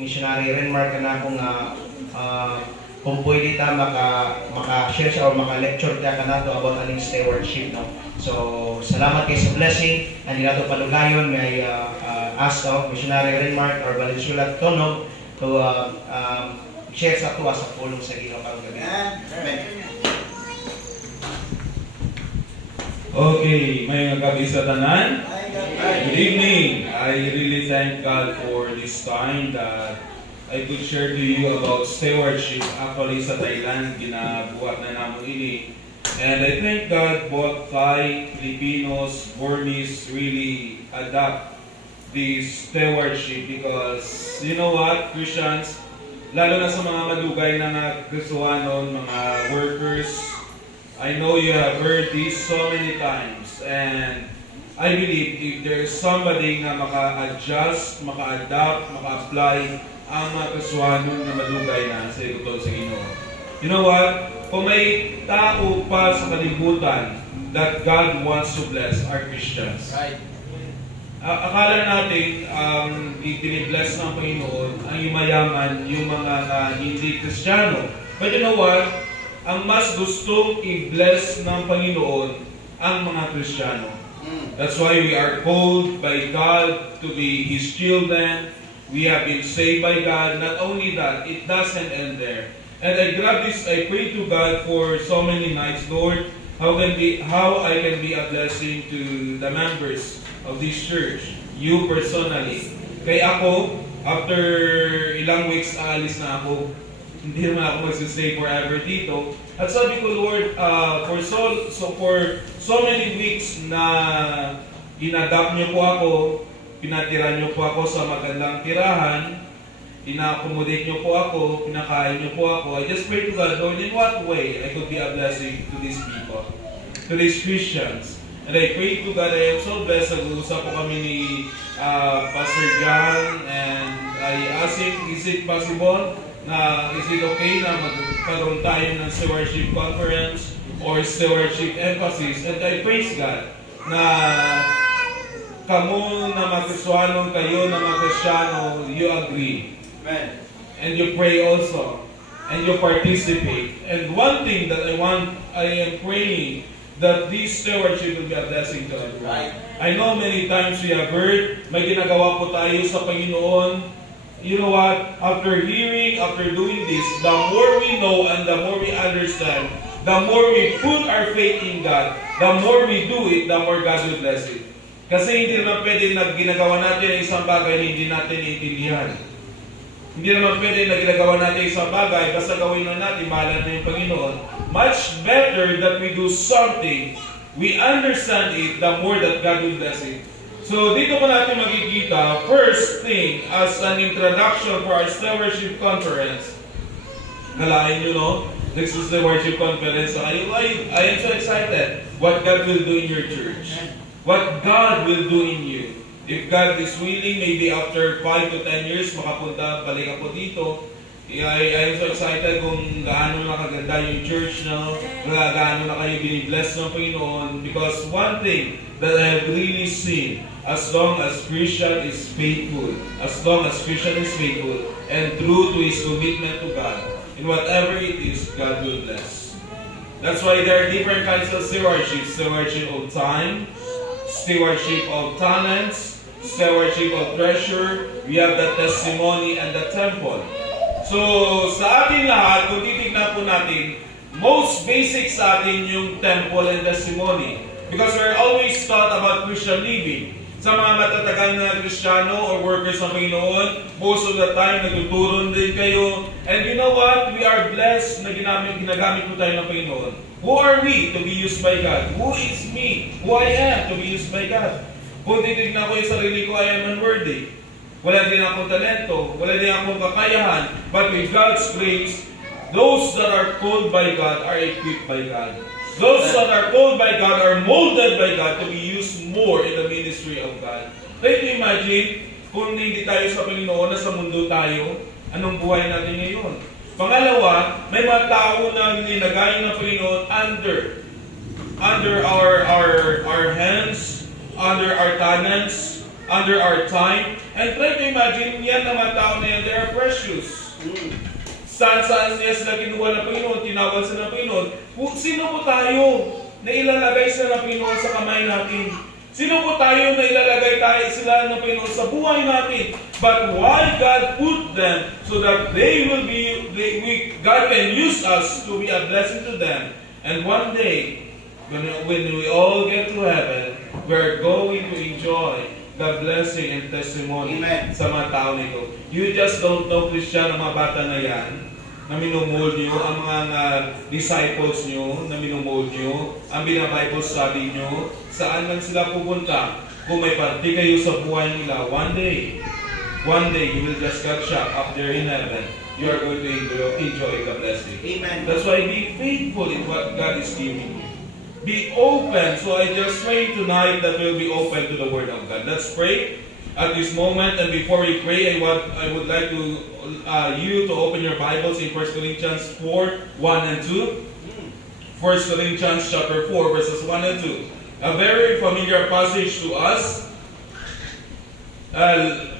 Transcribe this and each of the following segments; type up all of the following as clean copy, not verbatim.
missionary Renmark na akong kung pwede ta maka-share siya o maka-lecture ka nato about aning stewardship, no? So, salamat kay sa blessing. Hindi nato palugayon, may ask missionary Renmark or Valenzuela Tonog to share sa tuwa sa pulong sa Ginoo karong gabi. Amen. Okay, may gabi sa tanan. Good evening. I really thank God for this time that I could share to you about stewardship. Actually sa Thailand, ginabuhat na namin ini. And I thank God both Thai, Filipinos, Burmese really adopt this stewardship because you know what, Christians, lalo na sa mga madugay na Kristohanon, mga workers, I know you have heard this so many times, and I believe if there is somebody na maka-adjust, maka-adapt, maka-apply ang mga Kristohanon na madugay na sa igutol sa Ginoo. You know what? Kung may tao pa sa kalibutan that God wants to bless are Christians. Right. Akala natin dinibless ng Panginoon ang yumayaman, yung mga hindi Kristiyano. But you know what? Ang mas gustong i-bless ng Panginoon ang mga Kristiyano. That's why we are called by God to be His children. We have been saved by God. Not only that, it doesn't end there. And I pray to God for so many nights, Lord, how I can be a blessing to the members of this church, you personally. Kaya ako, after ilang weeks, aalis na ako. Hindi naman ako magsistay forever dito. At sabi ko, Lord, for so many weeks na inadapt niyo po ako, pinatira niyo po ako sa magandang tirahan, ina-accommodate niyo po ako, pinakain niyo po ako. I just pray to God, Lord, in what way I could be a blessing to these people, to these Christians. And I pray to God, I am so blessed. Nag-uusap po kami ni Pastor John, and I asked him, is it possible is it okay na magkaroon tayo ng stewardship conference or stewardship emphasis? And I praise God na kamo na mag-Kristohanon kayo na mag-Kristyano, you agree. Amen. And you pray also. And you participate. And one thing that I am praying that this stewardship will be a blessing to everyone. Right. I know many times we have heard, may ginagawa po tayo sa Panginoon. You know what? After hearing, after doing this, the more we know and the more we understand, the more we put our faith in God, the more we do it, the more God will bless it. Kasi hindi naman pwede na ginagawa natin isang bagay na hindi natin naiintindihan. Hindi naman pwede na ginagawa natin isang bagay, basta gawin lang natin, mahalan na yung Panginoon. Much better that we do something, we understand it, the more that God will bless it. So dito po natin makikita, first thing, as an introduction for our stewardship conference, nalain nyo, no? Next is the stewardship conference. So I am so excited what God will do in your church. What God will do in you. If God is willing, maybe after 5 to 10 years, makapunta, balik ako dito. I am so excited kung gaano na kaganda yung church, no? Gaano na kayo binibless ng Panginoon. Because one thing that I have really seen, as long as Christian is faithful, and true to his commitment to God, in whatever it is, God will bless. That's why there are different kinds of stewardship. Stewardship of time, stewardship of talents, stewardship of treasure. We have the testimony and the temple. So, sa ating lahat, kung titignan po natin, most basic sa atin yung temple and testimony. Because we're always taught about Christian living. Sa mga matatagang na Kristiyano or workers ng Panginoon, most of the time, nagtuturon din kayo. And you know what? We are blessed na ginagamit po tayo ng Panginoon. Who are we to be used by God? Who is me? Who I am to be used by God? Kung titignan ko yung sarili ko, I am unworthy. Wala din akong talento, wala din akong kakayahan. But with God's grace, those that are called by God are equipped by God. Those that are called by God are molded by God to be used more in the ministry of God. Can you imagine kung hindi tayo sa Panginoon, nasa mundo tayo, anong buhay natin ngayon? Pangalawa, may mga tao na linagay ng Panginoon under our hands, under our talents, under our time. And try to imagine, yan na mga tao na yan, they are precious. Saan niya sila kinuha ng Panginoon, tinawag sila ng Panginoon. Sino po tayo na ilalagay sila ng Panginoon sa kamay natin? Sino po tayo na ilalagay tayo sila ng Panginoon sa buhay natin? But why God put them so that God can use us to be a blessing to them. And one day, when we all get to heaven, we're going to enjoy the blessing and testimony. Amen. Sa mga tao nito. You just don't know, Christian, ang mga bata na yan, na minumuld nyo, ang mga disciples nyo, na minumuld nyo, ang binabible study nyo, saan lang sila pupunta? Kung may party kayo sa buhay nila, one day, you will just catch up there in heaven. You are going to enjoy the blessing. Amen. That's why be faithful in what God is giving you. Be open. So I just pray tonight that we'll be open to the Word of God. Let's pray at this moment. And before we pray, I would like to you to open your Bibles in 1 Corinthians 4, 1 and 2. 1 Corinthians chapter 4, verses 1 and 2. A very familiar passage to us.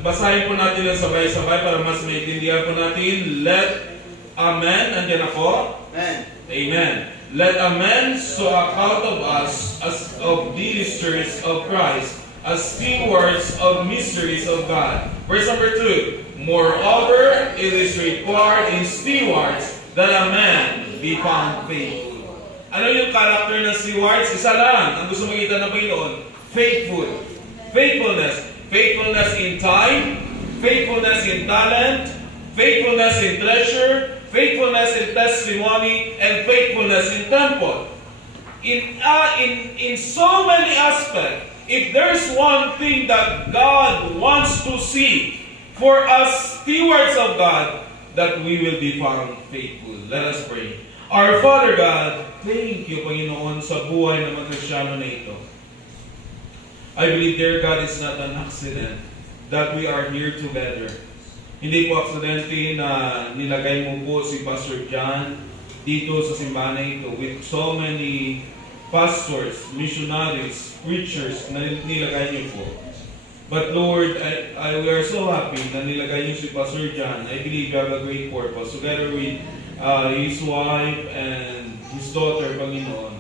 Basahin po natin ang sabay-sabay para mas maintindihan po natin. Let a man, andyan ako? Amen. Amen. Let a man so account of us as of ministers of Christ, as stewards of mysteries of God. Verse number 2. Moreover, it is required in stewards that a man be found faithful. Ano yung character ng stewards? Isa lang. Ang gusto makita ng Panginoon. Faithful. Faithfulness. Faithfulness in time. Faithfulness in talent. Faithfulness in treasure. Faithfulness in testimony. And faithfulness in temple. In so many aspects, if there's one thing that God wants to see for us stewards of God, that we will be found faithful. Let us pray. Our Father God, thank you, Panginoon, sa buhay ng mga Kristiyano na ito. I believe, dear God, it's not an accident that we are here together. Hindi po aksidente na nilagay mo po si Pastor John dito sa simbahan na ito with so many pastors, missionaries, preachers na nilagay niyo po. But Lord, we are so happy na nilagay niyo si Pastor John. I believe you have a great purpose. Together with his wife and his daughter, Panginoon.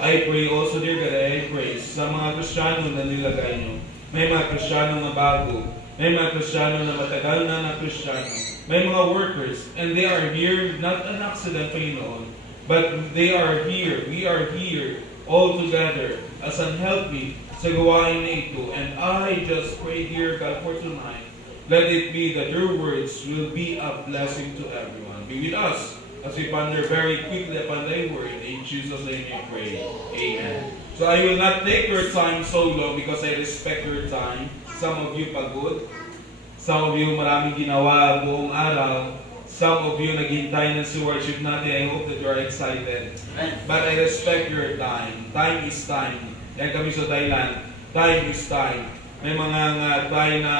I pray also, dear God, I pray sa mga Kristiyano na nilagay niyo. May mga Kristiyano na bago. May mga Kristiyano na matagal na Kristiyano. May mga workers. And they are here, not an accident, Panginoon. But they are here. We are here all together as an helpmeet sa gawain na ito. And I just pray, dear God, for tonight, let it be that your words will be a blessing to everyone. Be with us as we ponder very quickly upon thy word. In Jesus' name we pray. Amen. So I will not take your time so long because I respect your time. Some of you pagod. Some of you maraming ginawa buong araw. Some of you naghintay ng stewardship natin. I hope that you are excited. But I respect your time. Time is time. Yan kami sa Thailand. Time is time. May mga time na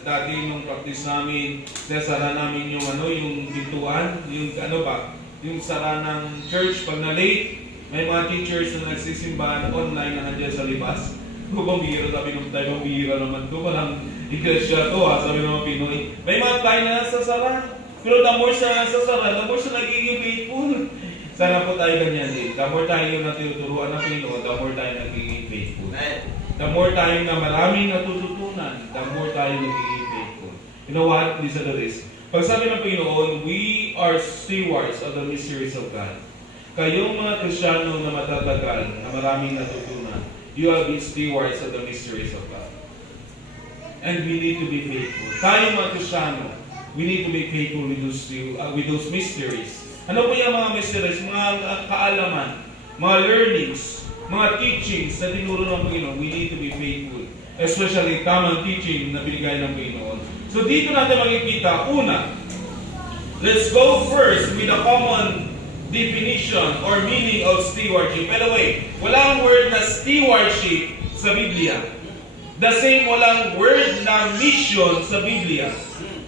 dati nung practice namin, sara namin yung yung pintuan, yung sara ng church pag na-late. May mga teachers na nagsisimba online na nandiyan sa libas. Bambira, sabi nung tayo, bambira naman to. Parang iglesia to sabi naman Pinoy. May mga time na nasasara. Pero the more siya nasasara, the more siya nagiging faithful. Sana po tayo ganyan din. The more tayo na tinuturuan ng Pinoy, the more tayo nagiging faithful. The more tayo na maraming natututunan, the more tayo nagiging faithful. You know what? Listen to this. Pag sabi ng Panginoon, we are stewards of the mysteries of God. Kayong mga Kristiyano na matatagal, na maraming natutunan, you are the stewards of the mysteries of God. And we need to be faithful. Tayong mga Kristiyano, we need to be faithful with those mysteries. Ano po yung mga mysteries? Mga kaalaman, mga learnings, mga teachings na tinuro ng Panginoon. We need to be faithful. Especially tamang teaching na binigay ng Panginoon. So dito natin makikita, una, let's go first with a common definition or meaning of stewardship. By the way, walang word na stewardship sa Biblia. The same walang word na mission sa Biblia.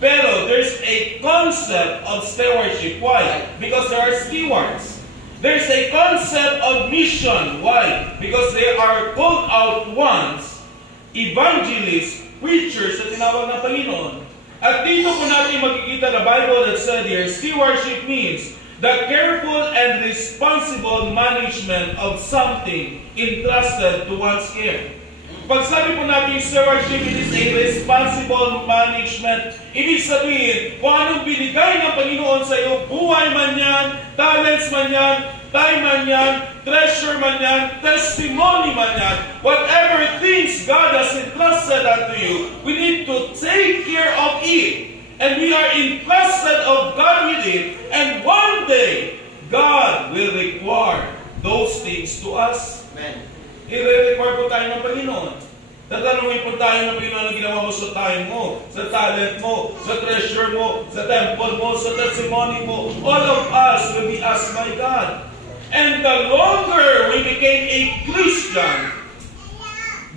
Pero there's a concept of stewardship. Why? Because there are stewards. There's a concept of mission. Why? Because they are called out ones evangelists, preachers na tinawag ng Panginoon. At dito po natin makikita the Bible that said here, stewardship means the careful and responsible management of something entrusted to one's care. Pag sabi po natin stewardship, it is a responsible management. Ibig sabihin, kung anong binigay ng Panginoon sa iyo, buhay man yan, talents man yan, time man yan, treasure man yan, testimony man yan, whatever things God has entrusted unto you, we need to take care of it. And we are entrusted of God with it. And one day, God will require those things to us. Amen. I-require po tayo ng Panginoon. Tatanungin po tayo ng Panginoon ang ginawa mo sa time mo, sa talent mo, sa treasure mo, sa temple mo, sa testimony mo. All of us will be asked by God. And the longer we became a Christian,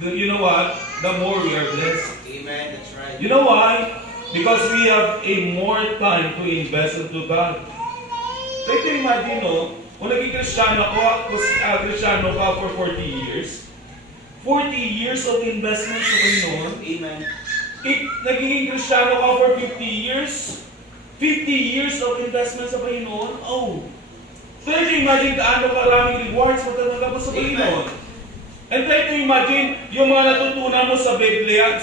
you know what? The more we are blessed. Amen. That's right. You know why? Because we have a more time to invest into God. Try to imagine, no? Kung naging Kristiyano ka for 40 years, 40 years of investment sa Panginoon, Amen. naging Kristiyano ka for 50 years, 50 years of investment sa Panginoon, oh, try to imagine gaano karaming rewards magtatanggap mo sa Panginoon. And try to imagine yung mga natutunan mo sa Biblia.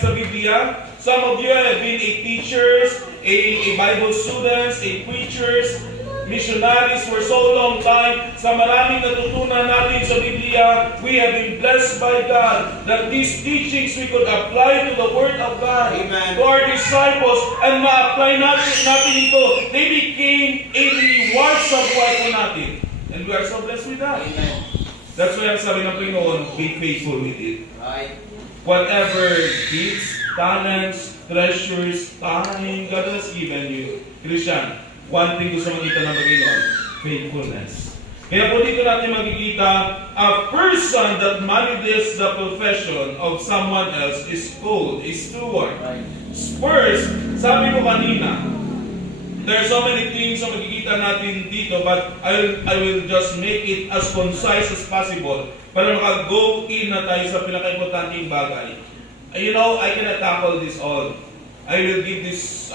Some of you have been a teachers, a Bible students, a preachers, missionaries for so long time. Sa maraming natutunan natin sa Biblia, we have been blessed by God that these teachings we could apply to the Word of God, Amen. to our disciples, and ma-apply natin ito. They became a reward sa buhay po natin. And we are so blessed with that. Amen. That's why ang sabi ng Panginoon, be faithful with it. Right. Whatever gifts, talents, treasures, time God has given you. Christian, one thing gusto makita ng Panginoon, faithfulness. Kaya po dito natin makikita, a person that manages the profession of someone else is called a steward. Right. First, sabi ko kanina, there are so many things na makikita natin dito, but I will just make it as concise as possible para maka-go in na tayo sa pinaka-importanting bagay. You know, I cannot tackle this all. I will give this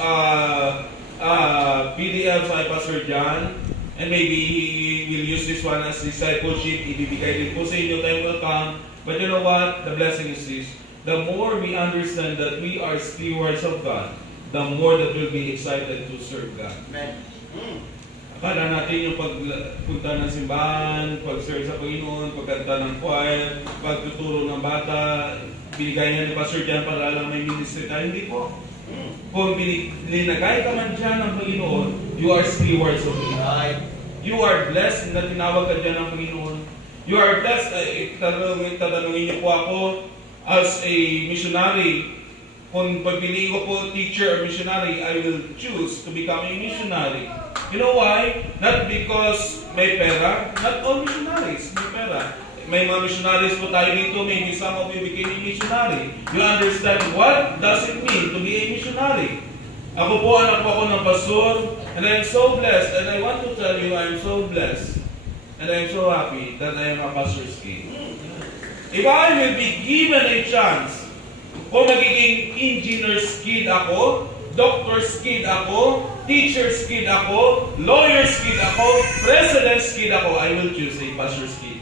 PDF sa Pastor John, and maybe he will use this one as discipleship. Ibibigay din po sa inyo, tayo welcome. But you know what? The blessing is this. The more we understand that we are stewards of God, the more that we'll be excited to serve God. Amen. Akala natin yung pagpunta ng simbahan, pag-serve sa Panginoon, pagkanta ng choir, pagtuturo ng bata, binigay niya ni Pastor John para lang may ministry tayo. Hindi po. Kung linagay ka man dyan ng Panginoon, you are stewards of it. Right. You are blessed na tinawag ka dyan ng Panginoon. You are blessed. Tatanungin niyo po ako as a missionary. Kung pagpili ko po teacher or missionary, I will choose to become a missionary. You know why? Not because may pera. Not all missionaries may pera. May mga missionaries po tayo dito. Maybe some of you became a missionary. You understand what does it mean to be a missionary? Ako po, anak po ako ng pastor, and I am so blessed, and I want to tell you, I am so blessed, and I am so happy that I am a pastor's kid. If I will be given a chance, kung magiging engineer's kid ako, doctor's kid ako, teacher's kid ako, lawyer's kid ako, president's kid ako, I will choose a pastor's kid.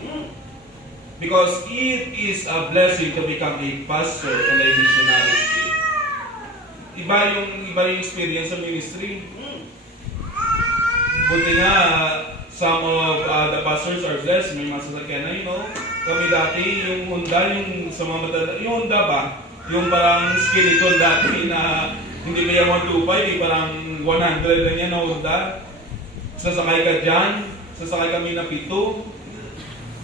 Because it is a blessing to become a pastor and a missionary's kid. Iba yung experience sa ministry. Buti nga, some of the pastors are blessed. May masasakyan na, you know. Kami dati, yung Honda, yung sa mga matanda, yung Honda ba? Yung parang skeleton dati na hindi ba yung 125, parang 100 lang yan na Honda. Sasakay ka dyan, sasakay kami na 7.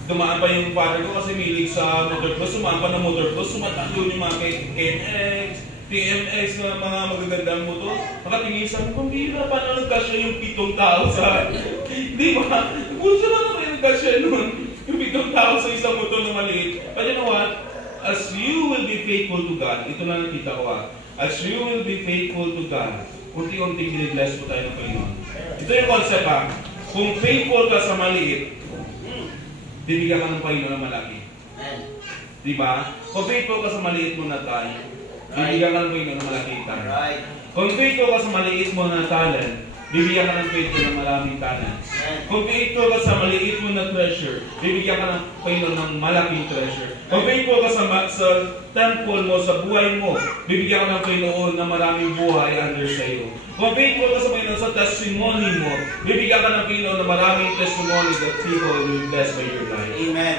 Dumaan pa yung father ko kasi milig sa motorcross, sumaan pa ng motorcross, sumatalo yung mga KMX, TMX na mga magagandang motor. Nakatingin sa mga pambira, paano nagkasya yung 7 tao sa... Di ba? Gusto na naman nagkasya nun. Yung 7 tao sa isang motor na maliit. But you know what? As you will be faithful to God, ito na nakita ko as you will be faithful to God, unti-unting binibless mo tayo ng Panginoon. Ito yung concept Kung faithful ka sa maliit, bibigyan ka ng Panginoon ng malaki. Amen. Di ba? Kung faithful ka sa maliit mo na tayo, bibigyan ka ng Panginoon ng malaking talent. Right. Kung faithful ka sa maliit mo na talent, bibigyan ka ng faithful ng maraming talent. Kung faithful ka sa maliit mo na treasure, bibigyan ka ng Panginoon ng malaking treasure. Kung faithful ka sa temple mo, sa buhay mo, bibigyan ka ng Panginoon ng maraming buhay under sa iyo. Kung faithful ka sa Panginoon sa testimony mo, bibigyan ka ng Panginoon ng maraming testimony that people will be blessed by your life. Amen.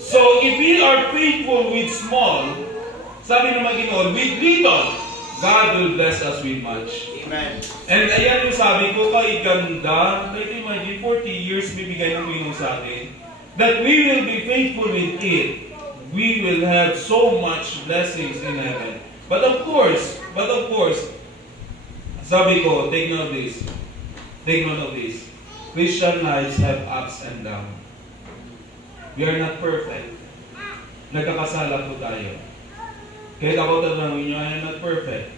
So, if we are faithful with small, sabi ng Panginoon, with little, God will bless us with much. Amen. And ayan yung sabi ko, kay ganda, like imagine, 40 years bibigay ng Panginoon sa atin, that we will be faithful with it. We will have so much blessings in heaven. But of course, sabi ko, take note of this. Take note of this. Christian lives have ups and downs. We are not perfect. Nagkakasala po tayo. Kahit ako tatanungin nyo, I am not perfect.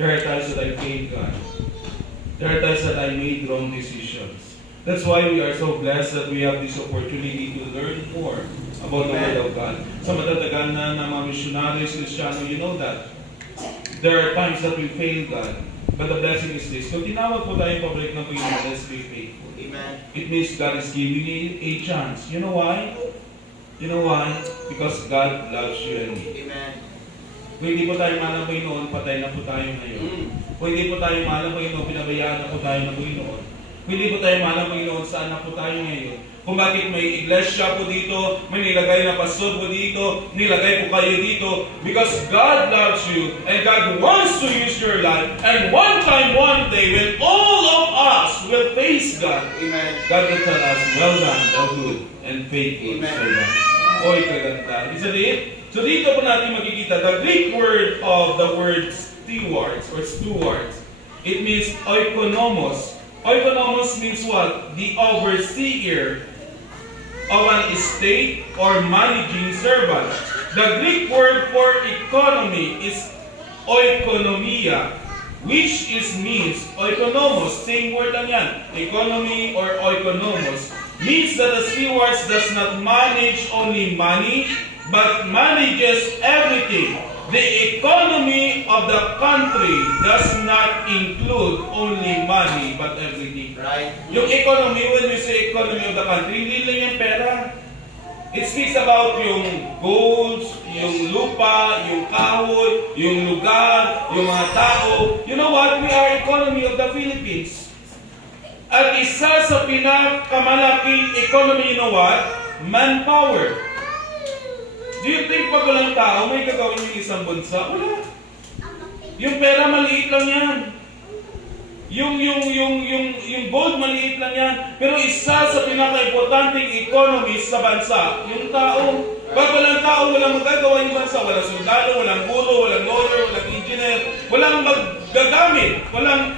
There are times that I failed God. There are times that I made wrong decisions. That's why we are so blessed that we have this opportunity to learn more about the Word of God. Sa matatagal na mga missionaries, Kristiyano, you know that. There are times that we fail God. But the blessing is this. Kung tinawag po tayo pabalik ng Panginoon, let's be faithful. Amen. It means God is giving you a chance. You know why? You know why? Because God loves you and me. Amen. Kung hindi po tayo mahal ng Panginoon, patay na po tayo ngayon. Kung hindi po tayo mahal ng Panginoon, pinabayaan na po tayo ng Panginoon. Kung hindi po tayo mahal ng Panginoon, saan na po tayo ngayon? Kung bakit may iglesia po dito, may nilagay na pastor po dito, nilagay po kayo dito, because God loves you and God wants to use your life, and one time, one day, when all of us will face God, Amen. God will tell us, well done, thou good and faithful Amen. servant. Oy, kaganda. Isn't it? So dito po natin makikita, the Greek word of the word stewards or stewards, it means oikonomos. Oikonomos means what? The overseer of an estate or managing servant. The Greek word for economy is oikonomia, which is means oikonomos. Same word lang yan. Economy or oikonomos means that the stewards does not manage only money, but manages everything. The economy of the country does not include only money, but everything. Right. Yung economy, when we say economy of the country, hindi lang yung pera. It speaks about yung goals, yung lupa, yung kahoy, yung lugar, yung mga tao. You know what? We are economy of the Philippines. At isa sa pinakamalaking economy, you know what? Manpower. Do you think pag walang tao, may gagawin yung isang bansa? Wala. Yung pera, maliit lang yan. Yung gold, maliit lang yan. Pero isa sa pinaka-importanting economy sa bansa, yung tao. Pag walang tao, walang magagawa yung bansa. Walang sundalo, walang guro, walang lawyer, walang engineer, walang magagamit, walang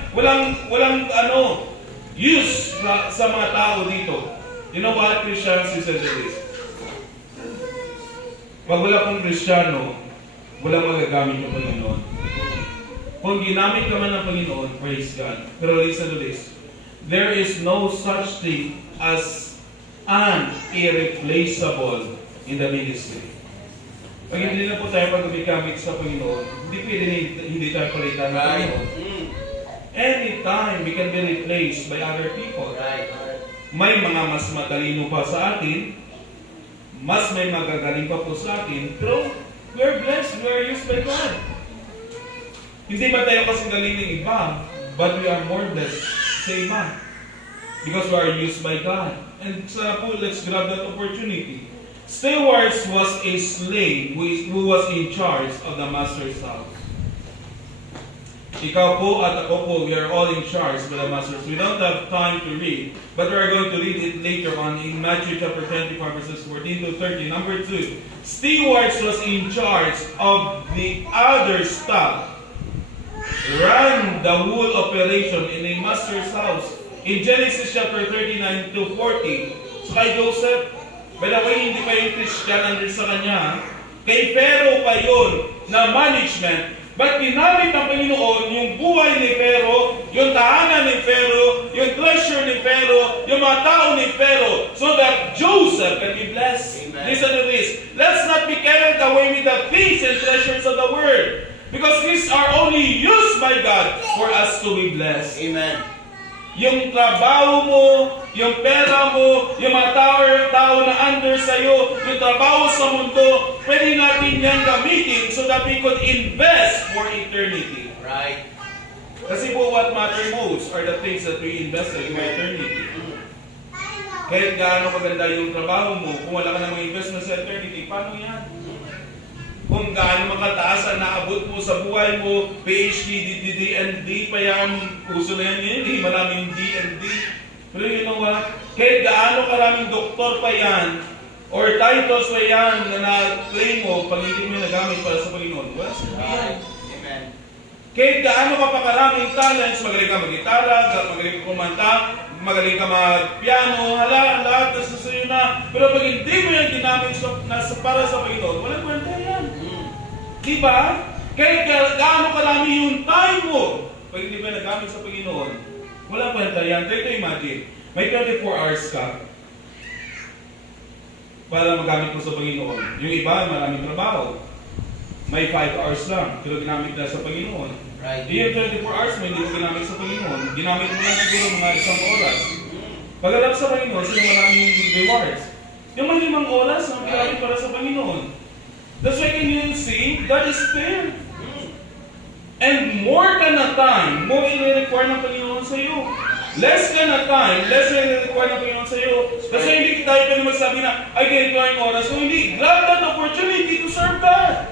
use sa mga tao dito. You know what, Christians, he said this. Pag wala pong Kristiyano, walang magagamit ng Panginoon. Kung ginamit ka man ng Panginoon, praise God. Pero listen to this. There is no such thing as an irreplaceable in the ministry. Pag hindi na po tayo pag-gamit sa Panginoon, hindi pwede hindi tayo palitan ng Panginoon. Anytime we can be replaced by other people. Right. May mga mas matalino pa sa atin, mas may magagaling pa po sa atin, pero we are blessed, we are used by God. Hindi ba tayo kasing galing ng iba, but we are more blessed sa iba. Because we are used by God. And sana po, let's grab that opportunity. Stewards was a slave who was in charge of the master's house. Ikaw po at ako po, we are all in charge by the masters. We don't have time to read, but we are going to read it later on in Matthew chapter 25 verses 14 to 30. Number 2, stewards was in charge of the other staff, ran the whole operation in a master's house. In Genesis chapter 39 to 40, so kay Joseph, by the way, hindi pa yung Christian under sa kanya, kay Pharaoh pa yun na management. But ginamit ng Panginoon yung buhay ni Pharaoh, yung tahanan ni Pharaoh, yung treasure ni Pharaoh, yung mga tao ni Pharaoh, so that Joseph can be blessed. Amen. Listen to this. Let's not be carried away with the things and treasures of the world, because these are only used by God for us to be blessed. Amen. Yung trabaho mo, yung pera mo, yung mga tao na under sa'yo, yung trabaho sa mundo, pwede natin yan gamitin so that we could invest for eternity. Right. Kasi po what matter most are the things that we invest in for eternity. Kahit gaano maganda yung trabaho mo, kung wala ka namang investment sa eternity, paano yan? Kung gaano makataas ang naabot mo sa buhay mo, PhD, D&D pa yan, uso na yan yun, maraming D&D. Pero you know what? Kahit gaano karaming doktor pa yan, or titles pa yan na na-claim mo, pag hindi mo nagamit para sa Panginoon, wala sa yan. Amen. Kahit gaano ka pa karaming talents, magaling ka mag-gitara, magaling ka kumanta, magaling ka mag-piano, lahat nasa sa'yo na. Pero pag hindi mo yan ginamit para sa Panginoon, walang kwenta yan. Diba? Kahit gaano karami yung time mo, pag hindi mo yan nagamit sa Panginoon, walang kwenta yan. Try to imagine, may 24 hours ka para magamit mo sa Panginoon. Yung iba, maraming trabaho. May 5 hours lang, pero ginamit na sa Panginoon. Right. Yung 24 hours mo, hindi mo ginamit sa Panginoon. Ginamit mo lang siguro mga 1 oras. Pagharap sa Panginoon, sila maraming rewards. Yung mga 5 oras, ang ginamit para sa Panginoon. That's why can you see, God is fair. And more ka na time, more i-require ng Panginoon sa iyo. Less ka na time, less i-require ng Panginoon sa iyo. That's why hindi tayo pwede magsabi na, ay, ganito ang oras. So hindi, grab that opportunity to serve God.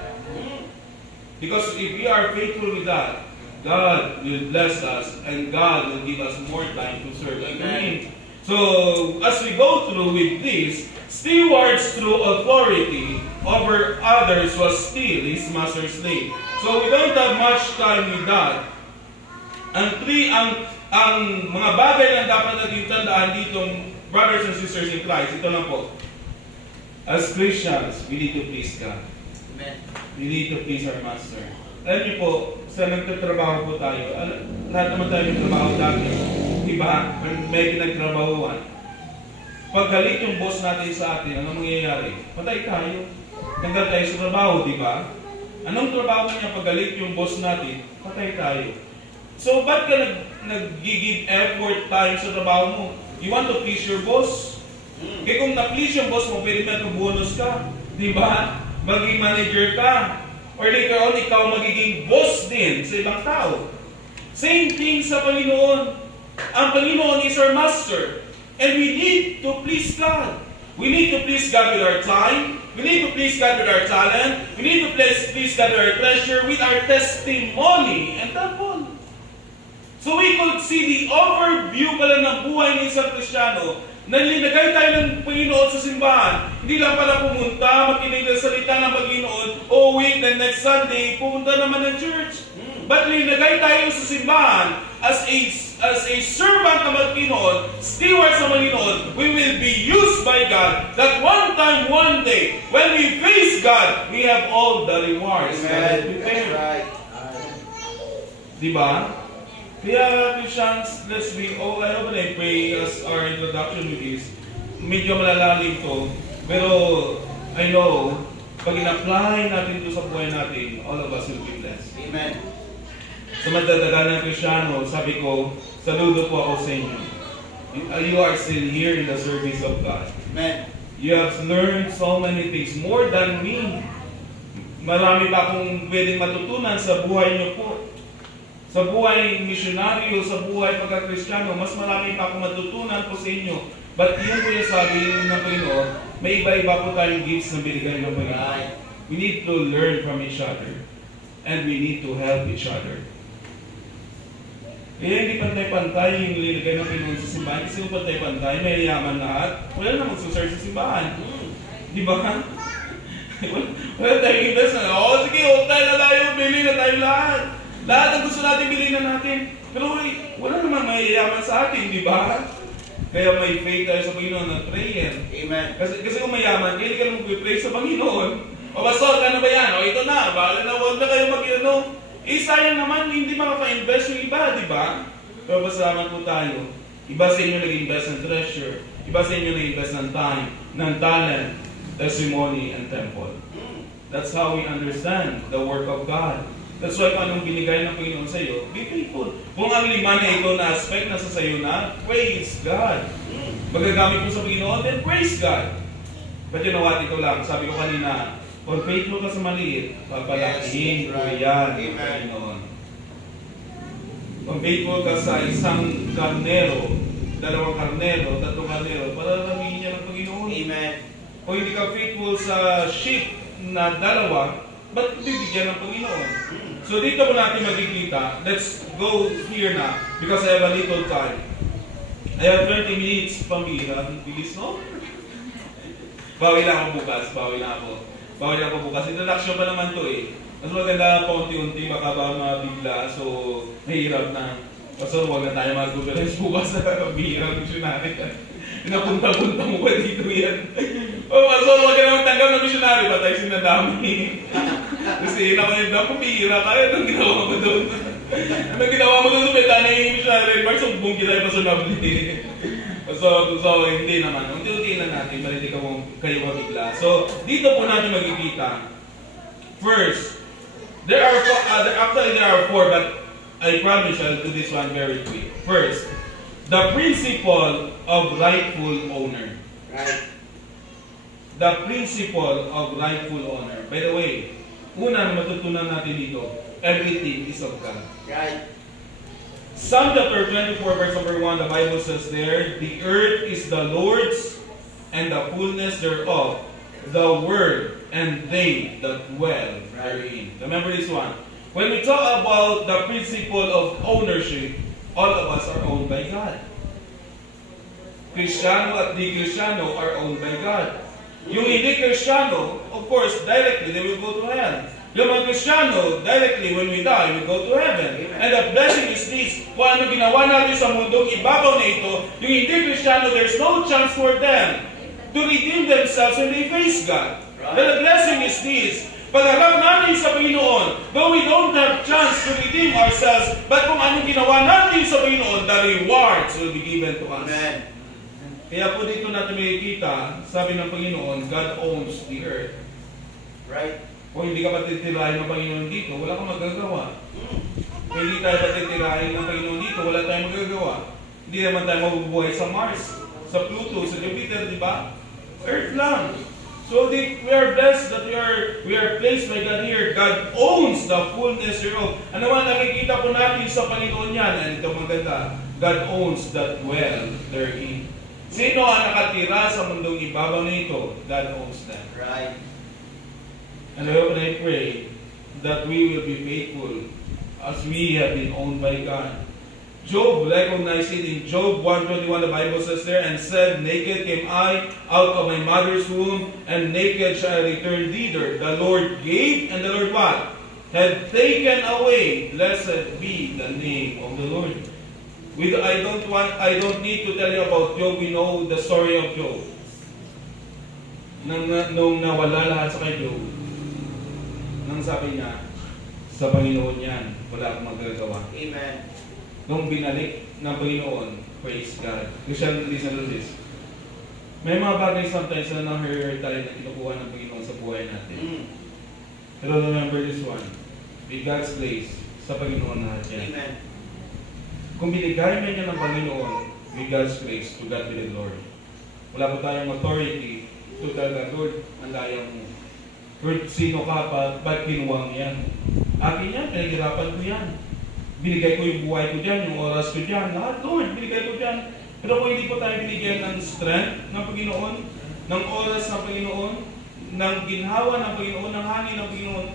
Because if we are faithful with that, God will bless us and God will give us more time to serve Him. So, as we go through with this, stewards through authority over others was still his master's slave. So, we don't have much time with that. Ang mga bagay na dapat natin tandaan dito, brothers and sisters in Christ, ito lang po. As Christians, we need to please God. Amen. We need to please our Master. Alam niyo po, sa nagtatrabaho po tayo, lahat naman tayo nagtrabaho dati. Diba? May pinagtrabahuan. Pag galit yung boss natin sa atin, anong mangyayari? Patay tayo. Tanggal tayo sa trabaho, diba? Anong trabaho niya pag galit yung boss natin? Patay tayo. So, ba't ka nag-give effort time sa trabaho mo? You want to please your boss? Kaya kung na-please yung boss mo, pwede may bonus ka. Diba? Maging manager ka. Or later on, ikaw magiging boss din sa ibang tao. Same thing sa Panginoon. Ang Panginoon is our Master. And we need to please God. We need to please God with our time. We need to please God with our talent. We need to please God with our treasure, with our testimony. And that's all. So we could see the overview pala ng buhay ng isang Kristiyano. Nalinagay tayo ng Panginoon sa simbahan. Hindi lang pala pumunta, makinig ng salita ng Panginoon, wait, then next Sunday, pumunta naman ng church. But linagay tayo sa simbahan as a servant ng Panginoon, steward sa Panginoon, we will be used by God that one time, one day, when we face God, we have all the rewards. Amen. That's right. Diba? Kaya Christians, let's be, I hope and I pray as our introduction with this, medyo malalalim to, pero I know, pag in-apply natin ito sa buhay natin, all of us will be blessed. Amen. Sa madadaganan ng Kristiyano, sabi ko, saludo po ako sa inyo. You are still here in the service of God. Amen. You have learned so many things, more than me. Marami pa akong pwedeng matutunan sa buhay niyo po. Sa buhay misyonaryo, sa buhay pagka-Kristiyano, mas marami pa akong matutunan po sa inyo. But yun po yung sabi ng Panginoon, may iba-iba po tayong gifts na binigay ng Panginoon. We need to learn from each other. And we need to help each other. Kaya hindi pantay-pantay yung nilagay ng Panginoon sa simbahan. Kasi kung pantay-pantay, may yaman lahat. Wala na magsusert sa simbahan. Di ba? Wala tayong invest na, sige, tayo na tayo, bili na tayo lahat. Lahat ang gusto natin, bilhin na natin. Pero wala namang mayayaman sa atin, di ba? Kaya may faith tayo sa Panginoon na prayer. Amen. Kasi kung mayaman, kaya ka naman mag-pray sa Panginoon. O pastor, kano ba yan? O ito na, bala na, huwag na kayo mag-ano. Sayang naman, hindi makaka-invest yung iba, di ba? Pero pasalamat po tayo. Iba sa inyo nag-invest ng treasure. Iba sa inyo nag-invest ng time, ng talent. testimony, and temple. That's how we understand the work of God. That's why kung anong binigay ng Panginoon sa iyo, be faithful. Kung ang lima na ito na aspect nasa sa iyo na, praise God. Magagamit mo sa Panginoon, then praise God. But you know what, ito lang, sabi ko kanina, kung faithful ka sa maliit, papalakihin ko yan ng Panginoon. Kung faithful ka sa isang karnero, dalawang karnero, tatlong karnero, palaramihin niya ng Panginoon. Amen. Kung hindi ka faithful sa sheep na dalawa, ba't bibigyan ng Panginoon? So dito po natin makikita, let's go here na, because I have a little time. I have 20 minutes pambira, bilis no? Bawi lang ako bukas, bawi lang ako bukas. Introduction pa naman to eh. Mas maganda pa unti-unti, baka ba mabigla, so mahirap na. Pastor, huwag na tayo mag-conference bukas na pambira, missionary ka. Pinapunta-punta mo pa dito yan. Oh, Pastor, huwag ka naman tanggap na missionary, patay sinadami. Kasi nakunin na pambira, kaya anong ginawa mo doon? Anong ginawa mo doon sa petana yung missionary? Mark, sumbong kita yung pasunabli. So, hindi naman. Unti-unti lang natin, balik kayo mabigla. So, dito po natin magkikita. First, there are four, but I promise I'll do this one very quick. First, the principle of rightful owner. Right. The principle of rightful owner. By the way, una na matutunan natin dito, everything is of God. Right. Psalm chapter 24 verse number 1, the Bible says there, the earth is the Lord's and the fullness thereof, the world and they that dwell therein. Remember this one. When we talk about the principle of ownership, all of us are owned by God. Kristiyano at di Kristiyano are owned by God. Yung hindi Kristiyano, of course, directly they will go to hell. Yung mga Kristiyano, directly when we die, we go to heaven. Amen. And the blessing is this, kung ano ginawa natin sa mundong ibabaw na ito, yung hindi Kristiyano, there's no chance for them to redeem themselves when they face God. Right. And the blessing is this, pagharap natin sa Panginoon, though we don't have chance to redeem ourselves, but kung anong ginawa natin sa Panginoon, the rewards will be given to us. Amen. Kaya po dito natin makikita, sabi ng Panginoon, God owns the earth. Right. Kung hindi ka patitirahin ng Panginoon dito, wala kang magagawa. Kung hindi tayo patitirahin ng Panginoon dito, wala tayong magagawa. Hindi naman tayo mabubuhay sa Mars, sa Pluto, sa Jupiter, di ba? Earth lang. So we are blessed that we are placed by God here. God owns the fullness thereof. Ano man nakikita po natin sa Panginoon yan? And ito maganda. God owns that dwell therein. Sino ang nakatira sa mundong ibabaw na ito? God owns them. Right. And I hope and I pray that we will be faithful as we have been owned by God. Job recognized it in Job 1:21. The Bible says there, and said, naked came I out of my mother's womb, and naked shall I return thither. The Lord gave, and the Lord what? Had taken away. Blessed be the name of the Lord. I don't need to tell you about Job. We know the story of Job. Nung nawala lahat sa kay Job, nang sabi niya, sa Panginoon yan, wala akong magagawa. Amen. Nung binalik ng Panginoon, praise God. Christian, listen to this. May mga bagay sometimes na nang-hurt tayo na kinukuha ng Panginoon sa buhay natin. Pero remember this one. With God's grace, sa Panginoon lahat yan. Amen. Kung binigay man niya ng Panginoon, with God's grace, to God be the glory. Wala po tayong authority to tell God, Lord, ang layang mo. Lord, sino ka pa? Ba't kinuha mo yan? Akin yan, pinaghirapan ko yan. Binigay ko yung buhay ko dyan, yung oras ko dyan. Lahat, Lord, binigay ko dyan. Pero kung hindi po tayo binigyan ng strength ng Panginoon, ng oras ng Panginoon, ng ginhawa ng Panginoon, ng hangin ng Panginoon,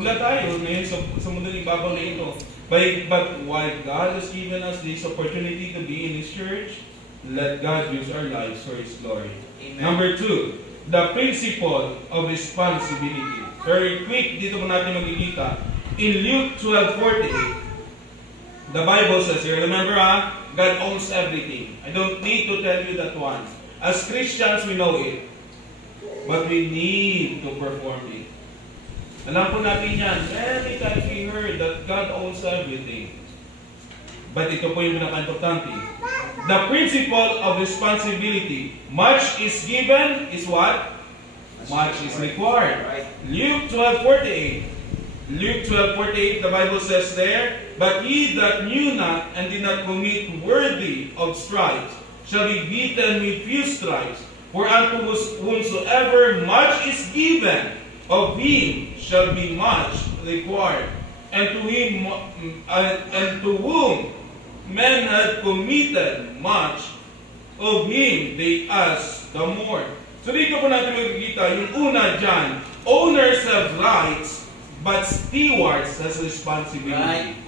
wala tayo ngayon sa mundong ibabaw na ito. But why God has given us this opportunity to be in His church, let God use our lives for His glory. Amen. Number 2, the principle of responsibility. Very quick, dito mo natin magkikita. In Luke 12:48, the Bible says here, remember God owns everything. I don't need to tell you that one. As Christians, we know it. But we need to perform it. Alam po natin yan. Many times we heard that God owns everything. But ito po yung pinaka-importante. The principle of responsibility. Much is given is what? much is required. Luke 12:48. Luke 12:48, the Bible says there, "But ye that knew not and did not commit worthy of stripes shall be beaten with few stripes. For unto whomsoever much is given, of him shall be much required. And to whom men have committed much, of him they ask the more." So dito po natin makikita, yung una dyan, owners have rights, but stewards has responsibility.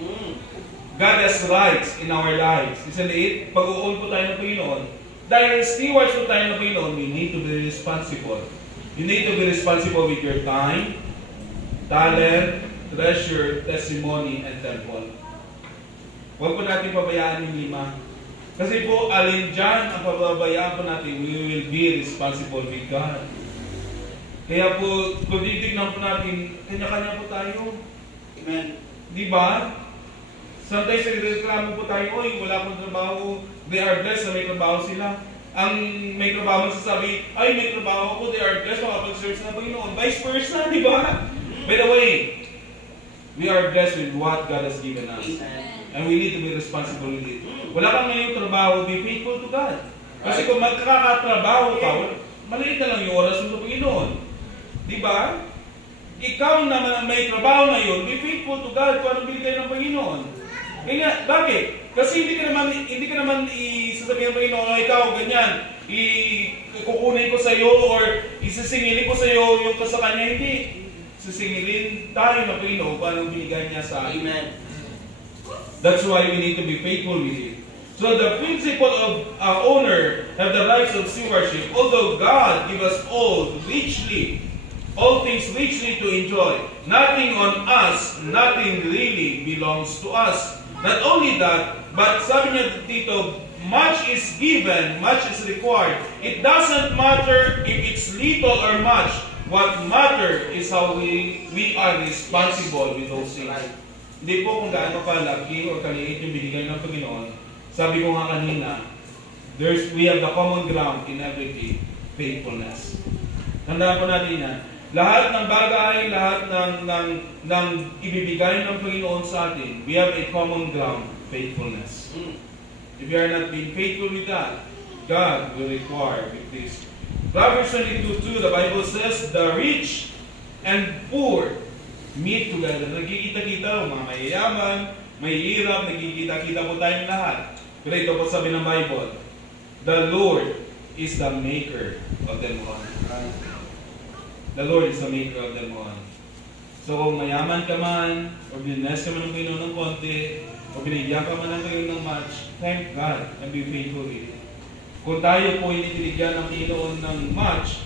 God has rights in our lives. Isn't it? Pag-uon po tayo ng Panginoon, dahil stewards po tayo ng Panginoon, we need to be responsible. You need to be responsible with your time, talent, treasure, testimony, and temple. Huwag po natin pabayaan yung 5. Kasi po, alin dyan ang pababayaan po natin, we will be responsible with God. Kaya po, kung titignan po natin, kanya-kanya po tayo. Amen. Di ba? Sometimes nagreklamo po tayo, oy, wala pong trabaho. They are blessed na may trabaho sila. Ang may trabaho magsasabi, ay, may trabaho ako, they are blessed, makapag-serve sa Panginoon. Vice versa, di ba? By the way, we are blessed with what God has given us. And we need to be responsible with it. Wala kang ngayong trabaho, be faithful to God. Kasi kung magkakatrabaho ka, maliit na lang yung oras mo sa Panginoon. Di ba? Ikaw naman ang may trabaho ngayon, be faithful to God kung anong binigay ng Panginoon. Kaya, bakit? Kasi hindi ka naman isasabihin ng Panginoon, ikaw, ganyan, ikukunin ko sa iyo or isisingilin ko sa iyo yung sa Kanya. Hindi. Sisingilin tayo ng Panginoon kung anong binigay niya sa atin. Amen. That's why we need to be faithful with it. So the principle of owner have the rights of stewardship, although God give us all richly, all things richly to enjoy. Nothing on us, nothing really belongs to us. Not only that, but sabi niya dito, much is given, much is required. It doesn't matter if it's little or much. What matter is how we are responsible with those things. Hindi po kung gaano kalaki o kaliit yung binigay ng Panginoon. Sabi ko nga kanina, we have the common ground in everything, faithfulness. Tandaan po natin yan. Lahat ng bagay, lahat ng ibibigay ng Panginoon sa atin, we have a common ground, faithfulness. If you are not being faithful with that, God will require with this. Proverbs 22:2, the Bible says, the rich and poor meet together. Nagkikita-kita, mga mayayaman, mahihirap, nagkikita-kita po tayong lahat. Pero ito po sabi ng Bible, the Lord is the maker of them all. The Lord is the maker of them all. So kung mayaman ka man, o biness ka man ng Panginoon ng konti, o binigyan ka man ng Panginoon ng much, thank God and be faithful with it. Kung tayo po hindi binigyan ng Panginoon ng much,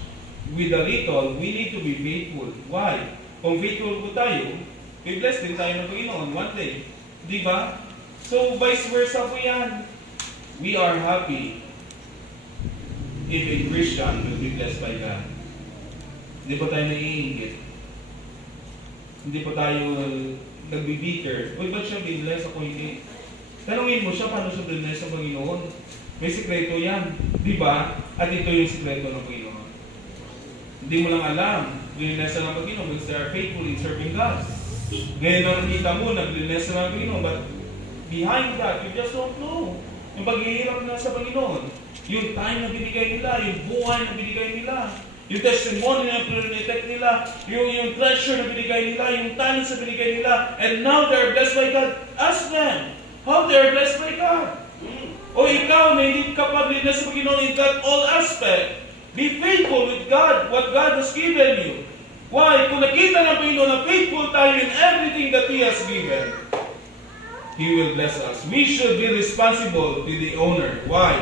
with a little, we need to be faithful. Why? Kung faithful po tayo, may bless din tayo ng Panginoon one day. Di ba? So vice versa po yan. We are happy if a Christian will be blessed by God. Hindi po tayo naiingit. Hindi po tayo nagbibitter. Uy, ba't siya binless? Ako hindi. Tanungin mo siya paano siya binless ng Panginoon. May sikreto yan. Di ba? At ito yung sikreto ng Panginoon. Hindi mo lang alam. Binless ng Panginoon because they are faithful in serving God. Ngayon na nakita mo, nag-binless ng Panginoon. But behind that, you just don't know. Yung paghihirap na sa Panginoon. Yung time na binigay nila. Yung buhay na binigay nila. Yung testimony na pinag-detect nila, yung treasure na binigay nila, yung talents na binigay nila, and now they're blessed by God. Ask them how they're blessed by God. O ikaw na hindi ka pa blessed sa Panginoon in that all aspect, be faithful with God, what God has given you. Why? Kung nakita ng Panginoon na faithful tayo in everything that He has given, He will bless us. We should be responsible to the owner. Why?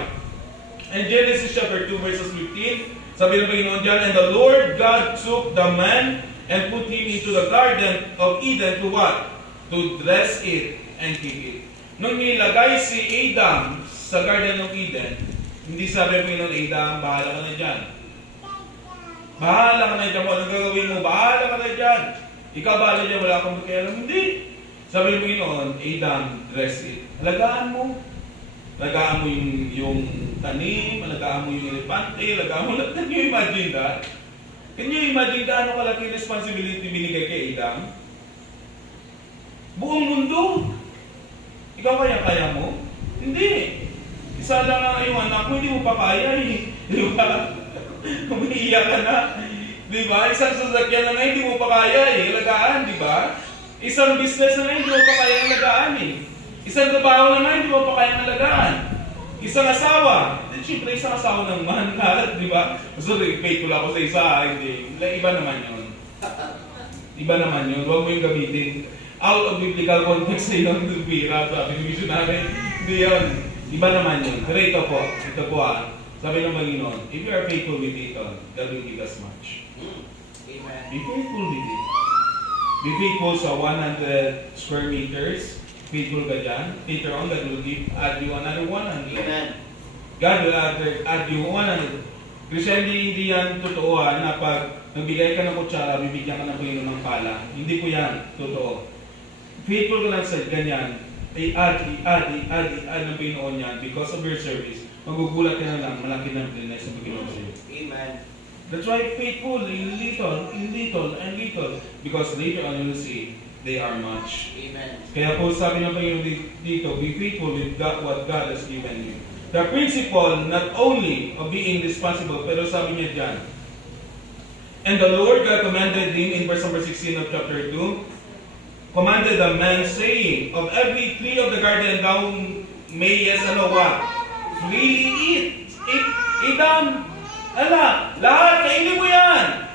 In Genesis chapter 2 verses 15, sabi ng Panginoon dyan, and the Lord God took the man and put him into the garden of Eden to what? To dress it and keep it. Nung nilagay si Adam sa garden of Eden, hindi sabi ng Panginoon, Adam, bahala ka na dyan. Bahala ka na dyan. Kung anong gagawin mo, bahala ka na dyan. Ikaw bahala dyan, wala akong pakialam. Hindi. Sabi ng Panginoon, Adam, dress it. Halagaan mo. Alagaan mo yung tanim, alagaan mo yung elepante, alagaan mo, can you imagine that? Can you imagine gaano kalaki responsibility binigay kay Adam? Buong mundo. Ikaw kaya mo? Hindi. Isa lang ang iyong anak mo, hindi mo pa kaya eh. Di ba? Umiiyak ka na. Di ba? Isang sasakyan na nga, hindi mo pa kaya eh. Alagaan, di ba? Isang business na nga, hindi mo pa kaya alagaan eh. Isang trabaho na nga, hindi mo pa kaya alagaan. Isang asawa. Siyempre, isang asawa ng man lahat, di ba? Sorry, faithful ako sa isa. Hindi. Iba naman yun. Iba naman yun. Huwag mo yung gamitin. Out of biblical context na yun, bira, sabi ng missionary. Hindi yun. Iba naman yun. Pero ito po sabi ng Panginoon, if you are faithful with it, God will give us much. Amen. Be faithful with it. Be faithful sa 100 square meters. Faithful ka dyan. Later on, God will add you another 100. Amen. God will add you 100. Kasi hindi yan totoo na pag nagbigay ka ng kutsara, bibigyan ka ng Panginoon ng pala. Hindi po yan totoo. Faithful ka lang sa ganyan. I-add ng Panginoon yan because of your service. Magugulat ka na lang, malaki ng blessing ng Panginoon sa iyo. Amen. That's why faithful in little, and little. Because later on you will see, they are much. Amen. Kaya po sabi ng Panginoon dito, be faithful with God, what God has given you. The principle not only of being responsible, pero sabi niya dyan, and the Lord God commanded him in verse number 16 of chapter 2, commanded the man saying, of every tree of the garden thou mayest what? Freely eat. Eat them. Lahat, kainin mo yan.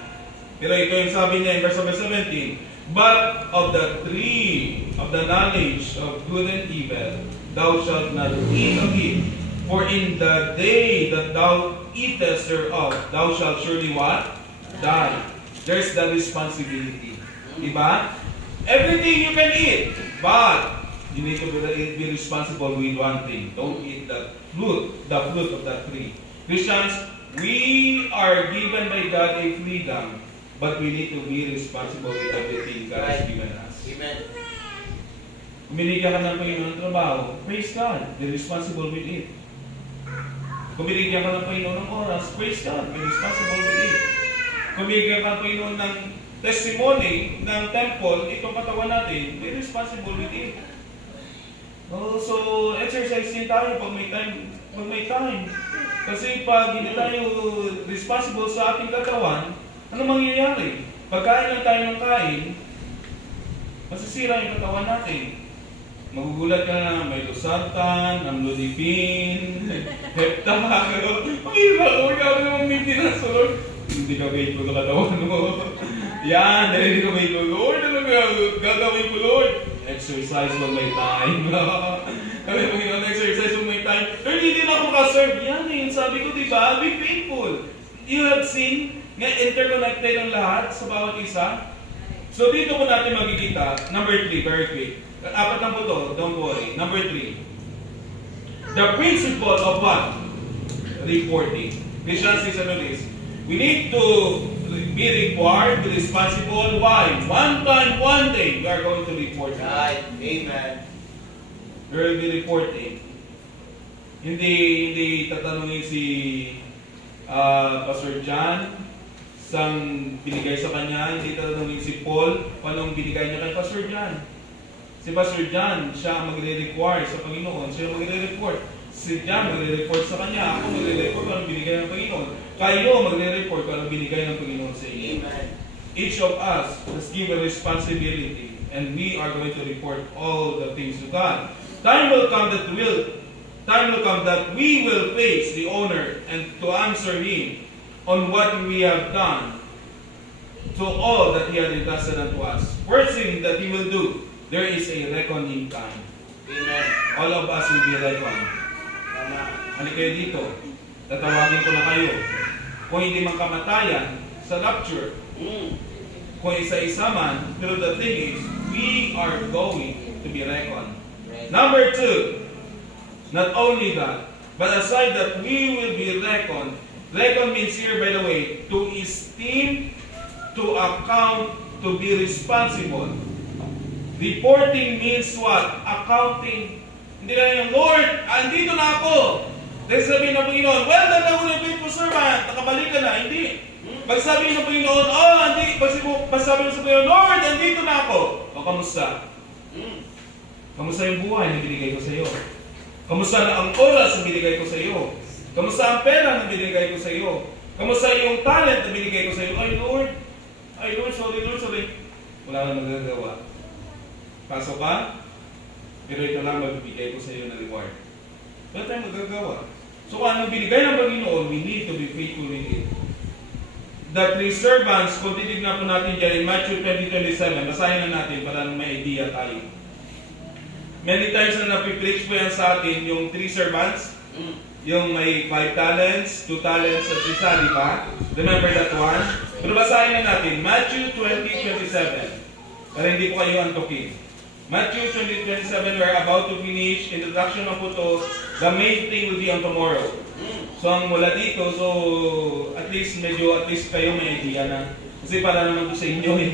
Pero ito yung sabi niya in verse number 17, but of the tree of the knowledge of good and evil, thou shalt not eat of it. For in the day that thou eatest thereof, thou shalt surely what? Die. There's the responsibility. Diba? Everything you can eat, but you need to be responsible with one thing. Don't eat the fruit of that tree. Christians, we are given by God a freedom, but we need to be responsible with everything God has given us. Amen. Kung binigyan ka ng Panginoon ng trabaho, praise God, be responsible with it. Kung binigyan ka ng Panginoon ng oras, praise God, be responsible with it. Kung binigyan ka ng Panginoon ng testimony ng temple, itong katawan natin, be responsible with it. So, exercise din tayo pag may time. Kasi pag hindi tayo responsible sa ating katawan, ano mangyayari? Pagkain lang tayo ng kain, masisira yung katawan natin. Magugulat ka na, may losartan, amlodipine, hepta, ang hirap, huwag ka naman maintenance, Lord. Hindi ka faithful sa katawan mo. Yan, dahil hindi ka faithful, Lord, ano gagawin ko, Lord? Exercise when may time. Kami Panginoon, exercise when may time. Lord, hindi na ako makaserve. Yan eh, sabi ko, diba? Be faithful. You have seen, nga interconnected ang lahat sa bawat isa. So dito po natin magkikita, number 3, very quick. Apat lang po to, don't worry. Number 3. The principle of what? Reporting. Christians, listen to this. We need to be required, be responsible. Why? One time, one day, we are going to report. Right. Amen. We will be reporting. Hindi tatanungin si Pastor John sang binigay sa kanya, hindi tatanungin si Paul anong binigay niya kay Pastor John. Si Pastor John, siya ang magre-require sa Panginoon, siya ang magre-report. Si John magre-report sa kanya, ako magre-report kung anong binigay ng Panginoon. Kayo magre-report kung anong binigay ng Panginoon sa inyo. Amen. Each of us has given responsibility, and we are going to report all the things to God. Time will come that we will face the owner and to answer him on what we have done to all that he had entrusted unto us. First thing that he will do, there is a reckoning time. Amen. All of us will be reckoned. Tama. Halika kayo dito. Tatawagin ko na kayo. Kung hindi man kamatayan sa rapture, kung isa-isa man, pero the thing is, we are going to be reckoned. Number 2, not only that, but aside that we will be reckoned. Reckon means here, by the way, to esteem, to account, to be responsible. Reporting means what? Accounting. Hindi na yung, Lord, andito na ako. Dahil sabihin ng Panginoon, well done, thou good and faithful servant. Nakabalik ka na. Hindi. Pag sabi ng Panginoon, pag sabi ng Panginoon, Lord, andito na ako. O, kamusta? Kamusta yung buhay na binigay ko sa iyo? Kamusta na ang oras na binigay ko sa iyo? Kamusta ang pera na binigay ko sa iyo? Kamusta yung talent na binigay ko sa iyo? Ay Lord, sorry. Wala kang magagawa. Pasok ka, pero ito lang magbibigay ko sa iyo na reward. Wala tayong magagawa. So kung anong binigay ng Panginoon, we need to be faithful with it. The three servants, kung titignan po natin dyan in Matthew 20:27, basahin na natin para may idea tayo. Many times na napipreach po yan sa atin, yung three servants, yung may 5 talents, 2 talents, at 1, di ba? Remember that one? Pero basahin na natin, Matthew 20:27, para hindi po kayo antokin. Matthew 20:27, we're about to finish. Introduction na po to. The main thing will be on tomorrow. So ang mula dito, so at least kayo may idea na. Kasi para naman to sa inyo eh.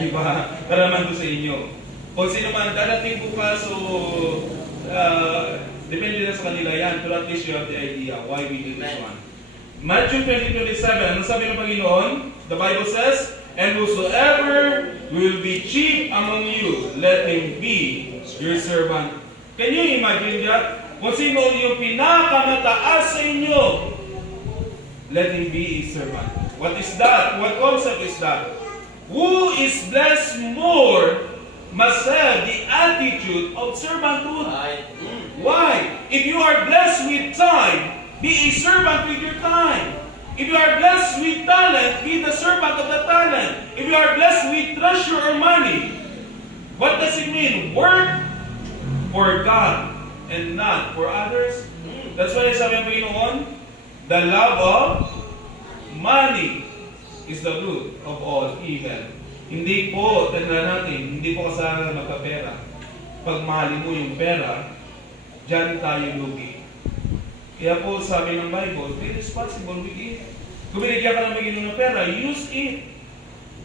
Diba? Para naman to sa inyo. Kung sino man darating bukas, so depende na sa kanila yan. Pero at least you have the idea why we do this one. Matthew 20:27, ano sabi ng Panginoon? The Bible says, and whosoever will be chief among you, let him be your servant. Can you imagine that? Kung sino yung pinakamataas sa inyo, let him be a servant. What is that? What concept is that? Who is blessed more must have the attitude of servanthood. Why? If you are blessed with time, be a servant with your time. If you are blessed with talent, be the servant of the talent. If you are blessed with treasure or money, what does it mean? Work for God and not for others. That's why sabi ng Panginoon, the love of money is the root of all evil. Hindi po, tandaan natin, hindi po kasalanan magkapera. Pag mahalin mo yung pera, dyan tayo lugi. Kaya po sabi ng Bible, be responsible with it. Kung binigyan ka ng Panginoon ng pera, use it.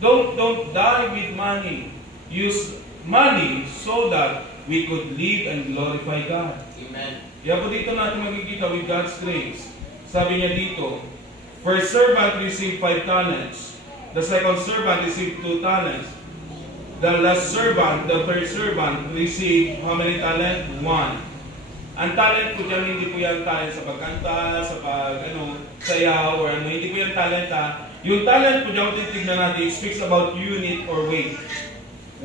Don't die with money. Use money so that we could live and glorify God. Amen. Kaya po dito natin magkikita with God's grace. Sabi niya dito, first servant received 5 talents. The second servant received 2 talents. The last servant, the third servant, received how many talents? 1. Ang talent po dyan, hindi po yan talent sa pagkanta, sa sayaw, or hindi po yan talent ha. Yung talent po dyan, kung titignan natin, it speaks about unit or weight.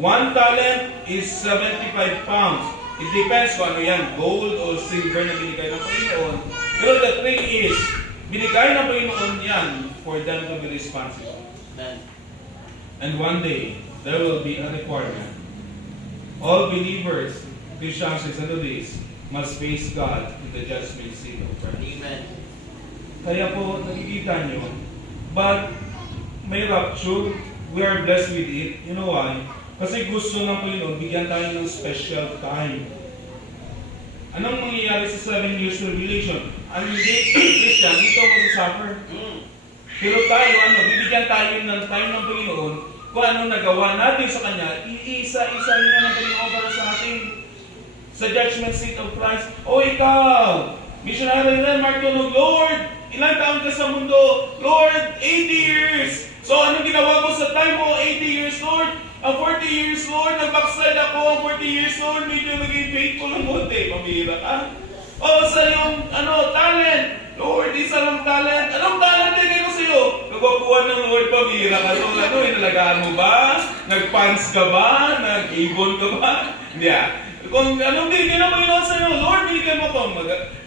1 talent is 75 pounds. It depends kung ano yan, gold or silver na binigay ng Panginoon. Pero the thing is, binigay ng Panginoon yan for them to be responsible. Amen. And one day, there will be a requirement. All believers, Christians, and this, must face God in the judgment seat of Christ. Amen. Kaya po, nakikita nyo, but may rapture, we are blessed with it. You know why? Kasi gusto ng Panginoon, bigyan tayo ng special time. Anong mangyayari sa 7 years tribulation? Ang hindi Christian, dito mag-suffer. Pero tayo, bibigyan tayo ng time ng Panginoon kung anong nagawa natin sa Kanya, iisa-isa niya ng Panginoon para sa atin. Sa judgment seat of Christ, o ikaw, missionary Ren Martono, Lord, ilang taon ka sa mundo? Lord, 80 years. So anong ginawa mo sa time mo? 80 years, Lord. Ang 40 years, Lord, nag-backslide ako. Ang 40 years, Lord, medyo naging faithful ng konti. Pamira ka. O sa yung, talent. Lord, isa lang talent. Anong talent bigay ko sa iyo? Nagwapuan ng Lord, pamira ka. So inalagaan mo ba? Nag-pants ka ba? Nag-ibon ka ba? Hindi Kung anong binigyan ng Panginoon sa iyo, Lord, binigyan mo ko.